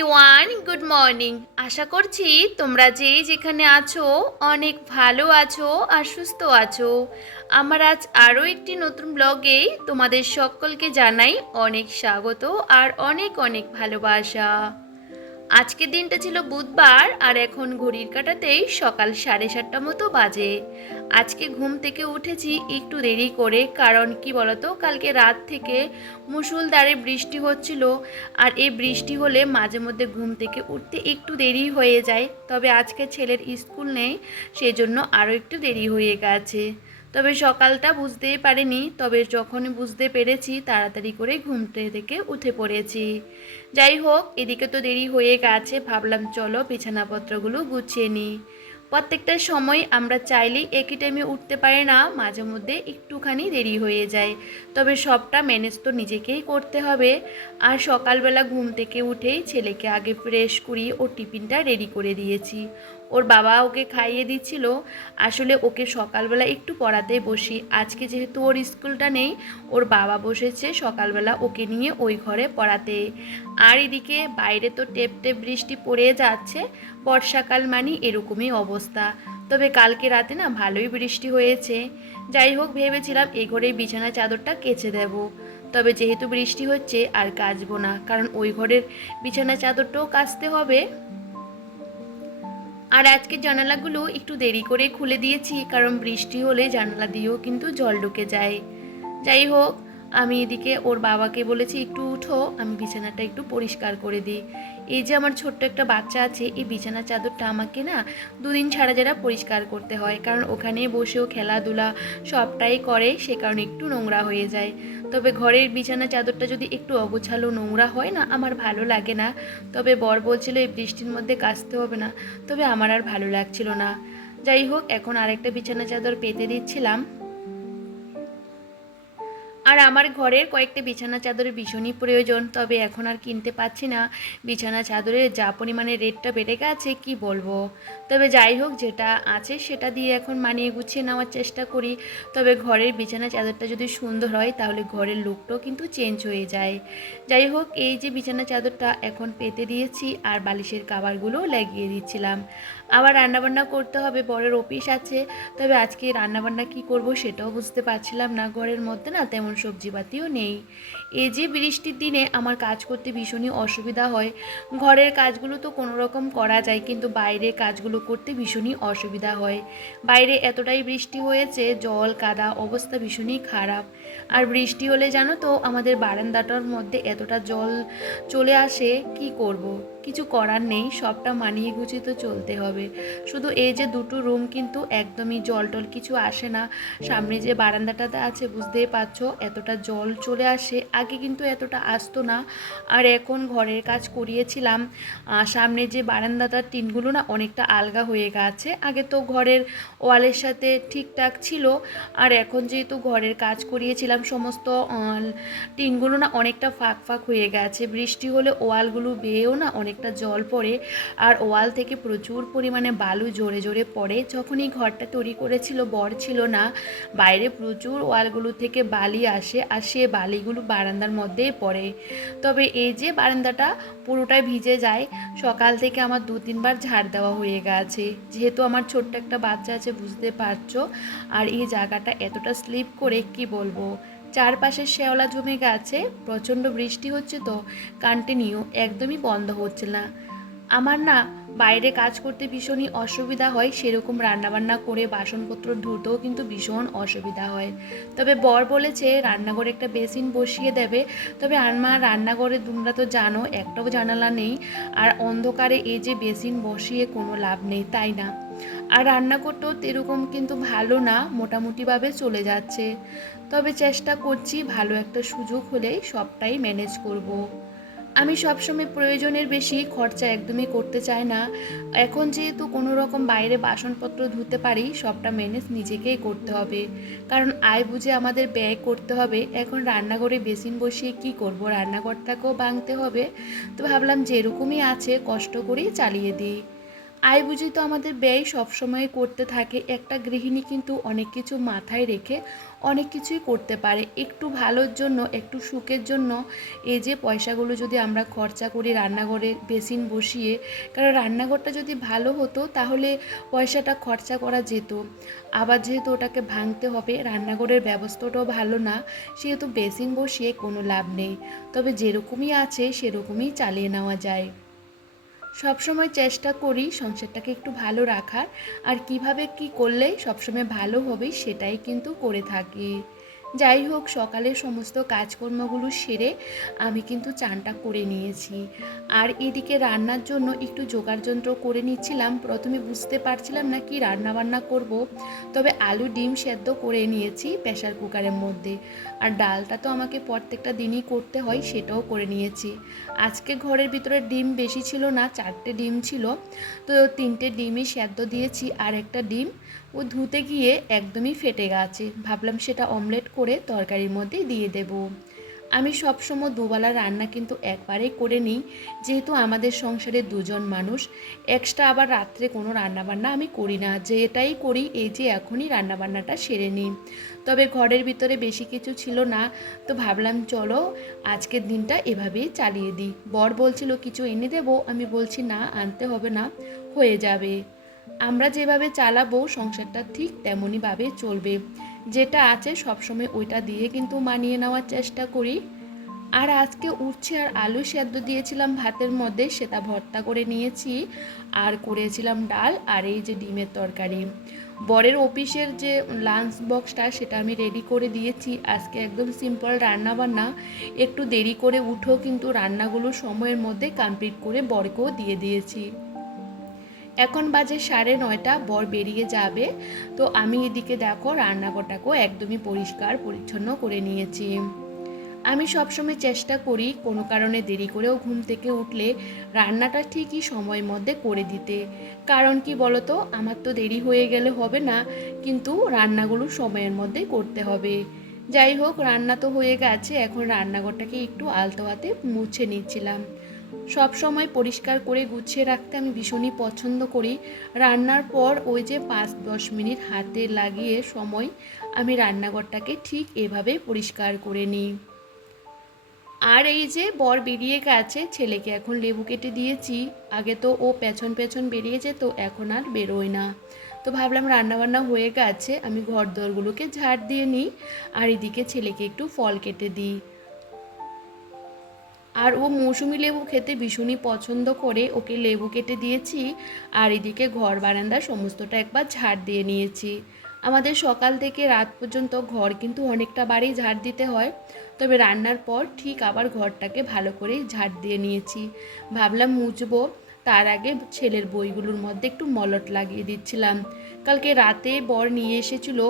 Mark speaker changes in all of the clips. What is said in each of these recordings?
Speaker 1: Morning আশা করছি তোমরা যে যেখানে আছো, অনেক ভালো আছো আর সুস্থ আছো। আমার আজ আরও একটি নতুন ব্লগে তোমাদের সকলকে জানাই অনেক স্বাগত আর অনেক অনেক ভালোবাসা। আজকের দিনটা ছিল বুধবার আর এখন ঘড়ির কাটাতেই সকাল সাড়ে সাতটা মতো বাজে। আজকে ঘুম থেকে উঠেছি একটু দেরি করে, কারণ কি বলতো, কালকে রাত থেকে মুসুলধারে বৃষ্টি হচ্ছিল আর এই বৃষ্টি হলে মাঝে মধ্যে ঘুম থেকে উঠতে একটু দেরি হয়ে যায়। তবে আজকে ছেলের স্কুল নেই, সেজন্য আরও একটু দেরি হয়ে গেছে। তবে সকালটা বুঝতেই পারিনি, তবে যখন বুঝতে পেরেছি তাড়াতাড়ি করে ঘুমতে থেকে উঠে পড়েছি। যাই হোক, এদিকে তো দেরি হয়ে গেছে, ভাবলাম চলো বিছানাপত্রগুলো গুছিয়ে নিই। প্রত্যেকটা সময় আমরা চাইলেই একই টাইমে উঠতে পারি না, মাঝে মধ্যে একটুখানি দেরি হয়ে যায়। তবে সবটা ম্যানেজ তো নিজেকেই করতে হবে। আর সকালবেলা ঘুম থেকে উঠেই ছেলেকে আগে ফ্রেশ করিয়ে ও টিফিনটা রেডি করে দিয়েছি। ওর বাবা ওকে খাইয়ে দিচ্ছিল। আসলে ওকে সকালবেলা একটু পড়াতে বসি। আজকে যেহেতু ওর স্কুলটা নেই, ওর বাবা বসেছে সকালবেলা ওকে নিয়ে ওই ঘরে পড়াতে। আর এদিকে বাইরে তো টেপ টেপ বৃষ্টি পড়ে যাচ্ছে, বর্ষাকাল মানে এরকমই অবস্থা। তবে কালকে রাতে না ভালোই বৃষ্টি হয়েছে। যাই হোক, ভেবেছিলাম এই ঘরে বিছানা চাদরটা কেচে দেব। তবে যেহেতু বৃষ্টি হচ্ছে, আর কাচবো না, কারণ ওই ঘরের বিছানা চাদরটাও কাচতে হবে। আর আজকে জানালাগুলো একটু দেরি করে খুলে দিয়েছি, কারণ বৃষ্টি হলে জানালা দিয়েও কিন্তু জল ঢুকে যায়। যাই হোক আমি এদিকে ওর বাবাকে বলেছি, একটু উঠো, আমি বিছানাটা একটু পরিষ্কার করে দিই। এই যে আমার ছোট্ট একটা বাচ্চা আছে, এই বিছানা চাদরটা আমাকে না দুদিন ছাড়া ছাড়া পরিষ্কার করতে হয়, কারণ ওখানে বসেও খেলাধুলা সবটাই করে, সে কারণে একটু নোংরা হয়ে যায়। তবে ঘরের বিছানা চাদরটা যদি একটু অগোছালো নোংরা হয় না, আমার ভালো লাগে না। তবে বর বলছিল, এই বৃষ্টির মধ্যে কাচতে হবে না। তবে আমার আর ভালো লাগছিল না। যাই হোক, এখন আরেকটা বিছানা চাদর পেতে দিচ্ছিলাম। আর আমার ঘরের কয়েকটা বিছানা চাদরের ভীষণই প্রয়োজন, তবে এখন আর কিনতে পাচ্ছি না। বিছানা চাদরের যা পরিমাণে রেটটা বেড়ে গেছে, কি বলব? তবে যাই হোক, যেটা আছে সেটা দিয়ে এখন মানিয়ে গুছিয়ে নেওয়ার চেষ্টা করি। তবে ঘরের বিছানা চাদরটা যদি সুন্দর হয়, তাহলে ঘরের লুকটাও কিন্তু চেঞ্জ হয়ে যায়। যাই হোক, এই যে বিছানা চাদরটা এখন পেতে দিয়েছি, আর বালিশের কাবারগুলো লাগিয়ে দিচ্ছিলাম। আবার রান্নাবান্না করতে হবে, বরের অফিস আছে। তবে আজকে রান্নাবান্না কি করব সেটাও বুঝতে পারছিলাম না। ঘরের মধ্যে না তেমন সবজিপাতিও নেই। এই যে বৃষ্টির দিনে আমার কাজ করতে ভীষণই অসুবিধা হয়। ঘরের কাজগুলো তো কোনো রকম করা যায়, কিন্তু বাইরে কাজগুলো করতে ভীষণই অসুবিধা হয়। বাইরে এতটাই বৃষ্টি হয়েছে, জল, কাদা অবস্থা ভীষণই খারাপ। আর বৃষ্টি হলে জানো তো আমাদের বারান্দাটার মধ্যে এতটা জল চলে আসে, কি করব। কিছু করার নেই, সবটা মানিয়ে গুছিয়ে তো চলতে হবে। শুধু এই যে দুটো রুম কিন্তু একদমই জল টল কিছু আসে না। সামনে যে বারান্দাটাতে আছে, বুঝতেই পারছ, এতটা জল চলে আসে। আগে কিন্তু এতটা আসতো না। আর এখন ঘরের কাজ করিয়েছিলাম। সামনে যে বারান্দাটার টিনগুলো না অনেকটা আলগা হয়ে গেছে। আগে তো ঘরের ওয়ালের সাথে ঠিকঠাক ছিল। আর এখন যেহেতু ঘরের কাজ করিয়েছিলাম, সমস্ত টিনগুলো না অনেকটা ফাঁক ফাঁক হয়ে গেছে। বৃষ্টি হলে ওয়ালগুলো বেয়েও না অনেকটা জল পড়ে আর ওয়াল থেকে প্রচুর পরিমাণে বালু জোরে জোরে পড়ে। যখনই ঘরটা তৈরি করেছিল, বর ছিল না। বাইরে প্রচুর ওয়ালগুলো থেকে বালি আসে আর সে বালিগুলো বারান্দার মধ্যেই পড়ে। তবে এই যে বারান্দাটা পুরোটাই ভিজে যায়, সকাল থেকে আমার দু তিনবার ঝাড় দেওয়া হয়ে গেছে। যেহেতু আমার ছোট্ট একটা বাচ্চা আছে, বুঝতে পারছ? আর এই জায়গাটা এতটা স্লিপ করে কি বলব? চারপাশে শ্যাওলা জমে গেছে, প্রচণ্ড বৃষ্টি হচ্ছে তো কন্টিনিউ একদমই বন্ধ হচ্ছে না। আমার না বাইরে কাজ করতে ভীষণই অসুবিধা হয়, সেরকম রান্নাবান্না করে বাসনপত্র ধুতেও কিন্তু ভীষণ অসুবিধা হয়। তবে বর বলেছে রান্নাঘরে একটা বেসিন বসিয়ে দেবে, তবে আমার রান্নাঘরে তোমরা তো জানো, একটাও জানালা নেই, আর অন্ধকারে এই যে বেসিন বসিয়ে কোনো লাভ নেই, তাই না? আর রান্না করতেও এরকম কিন্তু ভালো না, মোটামুটিভাবে চলে যাচ্ছে। তবে চেষ্টা করছি ভালো একটা সুযোগ হলেই সবটাই ম্যানেজ করব। আমি সবসময় প্রয়োজনের বেশি খরচা একদমই করতে চাই না। এখন যেহেতু কোনো রকম বাইরে বাসনপত্র ধুতে পারি, সবটা ম্যানেজ নিজেকেই করতে হবে। কারণ আয় বুঝে আমাদের ব্যয় করতে হবে। এখন রান্নাঘরে বেসিন বসিয়ে কি করব? রান্নাঘরটাকেও ভাঙতে হবে। তো ভাবলাম যেরকমই আছে, কষ্ট করেই চালিয়ে দিই। আয় বুঝি তো আমাদের ব্যয় সবসময় করতে থাকে, একটা গৃহিণী কিন্তু অনেক কিছু মাথায় রেখে অনেক কিছুই করতে পারে। একটু ভালোর জন্য, একটু সুখের জন্য এই যে পয়সাগুলো যদি আমরা খরচা করি রান্নাঘরে বেসিন বসিয়ে, কারণ রান্নাঘরটা যদি ভালো হতো তাহলে পয়সাটা খরচা করা যেত। আবার যেহেতু ওটাকে ভাঙতে হবে, রান্নাঘরের ব্যবস্থাটাও ভালো না, সেহেতু বেসিন বসিয়ে কোনো লাভ নেই। তবে যেরকমই আছে সেরকমই চালিয়ে নেওয়া যায়। সবসময় চেষ্টা করি সংসারটাকে একটু ভালো রাখার। আর কীভাবে কি করলে সবসময় ভালো হবে সেটাই কিন্তু করে থাকি। যাই হোক, সকালের সমস্ত কাজকর্মগুলো সেরে আমি কিন্তু চানটা করে নিয়েছি। আর এদিকে রান্নার জন্য একটু যন্ত্র করে নিচ্ছিলাম। প্রথমে বুঝতে পারছিলাম না কি রান্না বান্না করব। তবে আলু ডিম সেদ্ধ করে নিয়েছি প্রেশার কুকারের মধ্যে। আর ডালটা তো আমাকে প্রত্যেকটা দিনই করতে হয়, সেটাও করে নিয়েছি। আজকে ঘরের ভিতরে ডিম বেশি ছিল না, চারটে ডিম ছিল। তো তিনটে ডিমই সেদ্ধ দিয়েছি, আর একটা ডিম ও ধুতে গিয়ে একদমই ফেটে গেছে। ভাবলাম সেটা অমলেট করে তরকারির মধ্যে দিয়ে দেব। আমি সবসময় দুবেলা রান্না কিন্তু একবারেই করে নিই। যেহেতু আমাদের সংসারে দুজন মানুষ এক্সট্রা আবার রাত্রে কোনো রান্নাবান্না আমি করি না। যে এটাই করি, এই যে এখনই রান্নাবান্নাটা সেরে নিই। তবে ঘরের ভিতরে বেশি কিছু ছিল না, তো ভাবলাম চলো আজকের দিনটা এভাবেই চালিয়ে দিই। বর বলছিল, কিছু এনে দেবো? আমি বলছি, না, আনতে হবে না, হয়ে যাবে। আমরা যেভাবে চালাবো সংসারটা ঠিক তেমনইভাবে চলবে। যেটা আছে সবসময় ওইটা দিয়ে কিন্তু মানিয়ে নেওয়ার চেষ্টা করি। আর আজকে উঠছে আর আলু সেদ্ধ দিয়েছিলাম ভাতের মধ্যে, সেটা ভর্তা করে নিয়েছি। আর করেছিলাম ডাল আর এই যে ডিমের তরকারি। বরের অফিসের যে লাঞ্চ বক্সটা সেটা আমি রেডি করে দিয়েছি। আজকে একদম সিম্পল রান্না বান্না একটু দেরি করে উঠো কিন্তু রান্নাগুলো সময়ের মধ্যে কমপ্লিট করে বরকেও দিয়ে দিয়েছি। এখন বাজে সাড়ে নয়টা, বর বেরিয়ে যাবে। তো আমি এদিকে দেখো, রান্নাঘরটাকেও একদমই পরিষ্কার, পরিচ্ছন্ন করে নিয়েছি। আমি সবসময় চেষ্টা করি কোনো কারণে দেরি করেও ঘুম থেকে উঠলে রান্নাটা ঠিকই সময়ের মধ্যে করে দিতে। কারণ কি বলতো, আমার তো দেরি হয়ে গেলে হবে না, কিন্তু রান্নাগুলো সময়ের মধ্যেই করতে হবে। যাই হোক, রান্না তো হয়ে গেছে, এখন রান্নাঘরটাকে একটু আলতো হাতে মুছে নিচ্ছিলাম। সব সময় পরিষ্কার করে গুছিয়ে রাখতে আমি ভীষণই পছন্দ করি। রান্নার পর ওই যে পাঁচ দশ মিনিট হাতে লাগিয়ে সময় আমি রান্নাঘরটাকে ঠিক এভাবে পরিষ্কার করে নিই। আর এই যে বর বেরিয়ে গেছে, ছেলেকে এখন লেবু কেটে দিয়েছি। আগে তো ও পেছন পেছন বেরিয়ে যেত, এখন আর বেরোয় না। তো ভাবলাম রান্নাবান্না হয়ে গেছে, আমি ঘর দরগুলোকে ঝাড় দিয়ে নিই। আর এদিকে ছেলেকে একটু ফল কেটে দিই। আর ও মৌসুমি লেবু খেতে ভীষণই পছন্দ করে। ওকে লেবু কেটে দিয়েছি, আর এদিকে ঘর বারান্দা সমস্তটা একবার ঝাড় দিয়ে নিয়েছি। আমাদের সকাল থেকে রাত পর্যন্ত ঘর কিন্তু অনেকটা বাড়ি ঝাড় দিতে হয়। তবে রান্নার পর ঠিক আবার ঘরটাকে ভালো করেই ঝাড় দিয়ে নিয়েছি। ভাবলাম মুছবো তার আগে ছেলের বইগুলোর মধ্যে একটু মলট লাগিয়ে দিচ্ছিলাম। কালকে রাতে বর নিয়ে এসেছিল।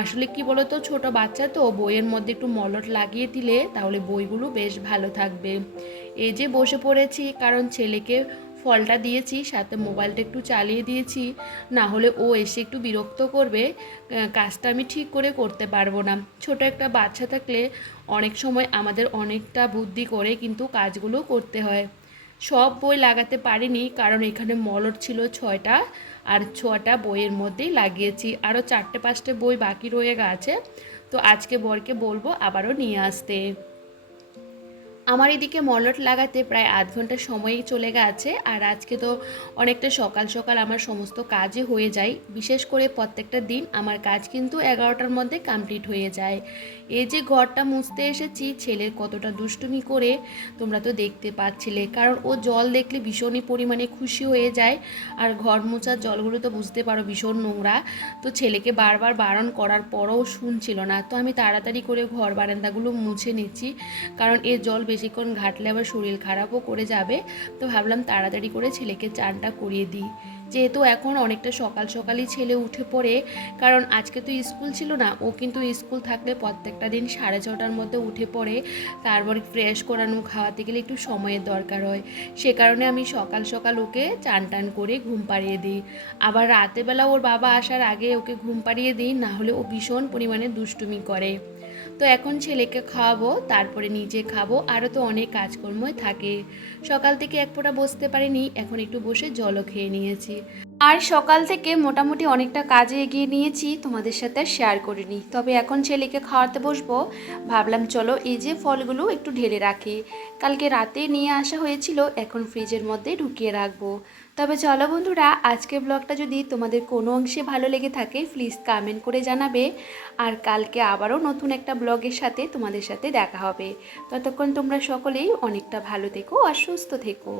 Speaker 1: আসলে কি বলতো, ছোট বাচ্চা তো, বইয়ের মধ্যে একটু মলট লাগিয়ে দিলে তাহলে বইগুলো বেশ ভালো থাকবে। এই যে বসে পড়েছি, কারণ ছেলেকে ফলটা দিয়েছি, সাথে মোবাইলটা একটু চালিয়ে দিয়েছি। না হলে ও এসে একটু বিরক্ত করবে। কাজটা আমি ঠিক করে করতে পারব না। ছোট একটা বাচ্চা থাকলে অনেক সময় আমাদের অনেকটা বুদ্ধি করে কিন্তু কাজগুলো করতে হয়। সব বই লাগাতে পারিনি, কারণ এখানে মলট ছিল ছয়টা আর ছটা বইয়ের মধ্যেই লাগিয়েছি। আরও চারটে পাঁচটা বই বাকি রয়ে গেছে। তো আজকে বরকে বলব আবারও নিয়ে আসতে। আমার এদিকে মলট লাগাতে প্রায় আধ ঘণ্টা সময়ই চলে গেছে, আর আজকে তো অনেকটা সকাল সকাল আমার সমস্ত কাজই হয়ে যায়। বিশেষ করে প্রত্যেকটা দিন আমার কাজ কিন্তু এগারোটার মধ্যে কমপ্লিট হয়ে যায়। এই যে ঘরটা মুছতে এসেছি ছেলের কতটা দুষ্টুমি করে তোমরা তো দেখতে পাচ্ছিলে, কারণ ও জল দেখলে ভীষণই পরিমাণে খুশি হয়ে যায়, আর ঘর মোছার জলগুলো তো বুঝতে পারো ভীষণ নোংরা। তো ছেলেকে বারবার বারণ করার পরও শুনছিল না, তো আমি তাড়াতাড়ি করে ঘর বারান্দাগুলো মুছে নিচ্ছি, কারণ এর জল বেশিক্ষণ ঘাটলে আবার শরীর খারাপও করে যাবে। তো ভাবলাম তাড়াতাড়ি করে ছেলেকে চানটা করিয়ে দিই। যেহেতু এখন অনেকটা সকাল সকালই ছেলে উঠে পড়ে, কারণ আজকে তো স্কুল ছিল না, ও কিন্তু স্কুল থাকলে প্রত্যেকটা দিন সাড়ে ছটার মধ্যে উঠে পড়ে। তারপর ফ্রেশ করানো খাওয়াতে গেলে একটু সময়ের দরকার হয়। সে কারণে আমি সকাল সকাল ওকে চান টান করে ঘুম পাড়িয়ে দিই। আবার রাতেবেলা ওর বাবা আসার আগে ওকে ঘুম পাড়িয়ে দিই, না হলে ও ভীষণ পরিমাণে দুষ্টুমি করে। তো এখন ছেলেকে খাওয়াবো, তারপরে নিজে খাব। আরও তো অনেক কাজকর্মই থাকে। সকাল থেকে এক ফোঁটা বসতে পারিনি, এখন একটু বসে জলও খেয়ে নিয়েছি। আর সকাল থেকে মোটামুটি অনেকটা কাজে এগিয়ে নিয়েছি, তোমাদের সাথে শেয়ার করিনি তবে এখন ছেলেকে খাওয়াতে বসবো। ভাবলাম চলো এই যে ফলগুলো একটু ঢেলে রাখি। কালকে রাতে নিয়ে আসা হয়েছিল, এখন ফ্রিজের মধ্যে ঢুকিয়ে রাখব। তবে চলো বন্ধুরা, আজকে ব্লগটা যদি তোমাদের কোনো অংশে ভালো লেগে থাকে প্লিজ কমেন্ট করে জানাবে। আর কালকে আবারও নতুন একটা ব্লগের সাথে তোমাদের সাথে দেখা হবে। ততক্ষণ তোমরা সকলেই অনেকটা ভালো থেকো আর সুস্থ থেকো।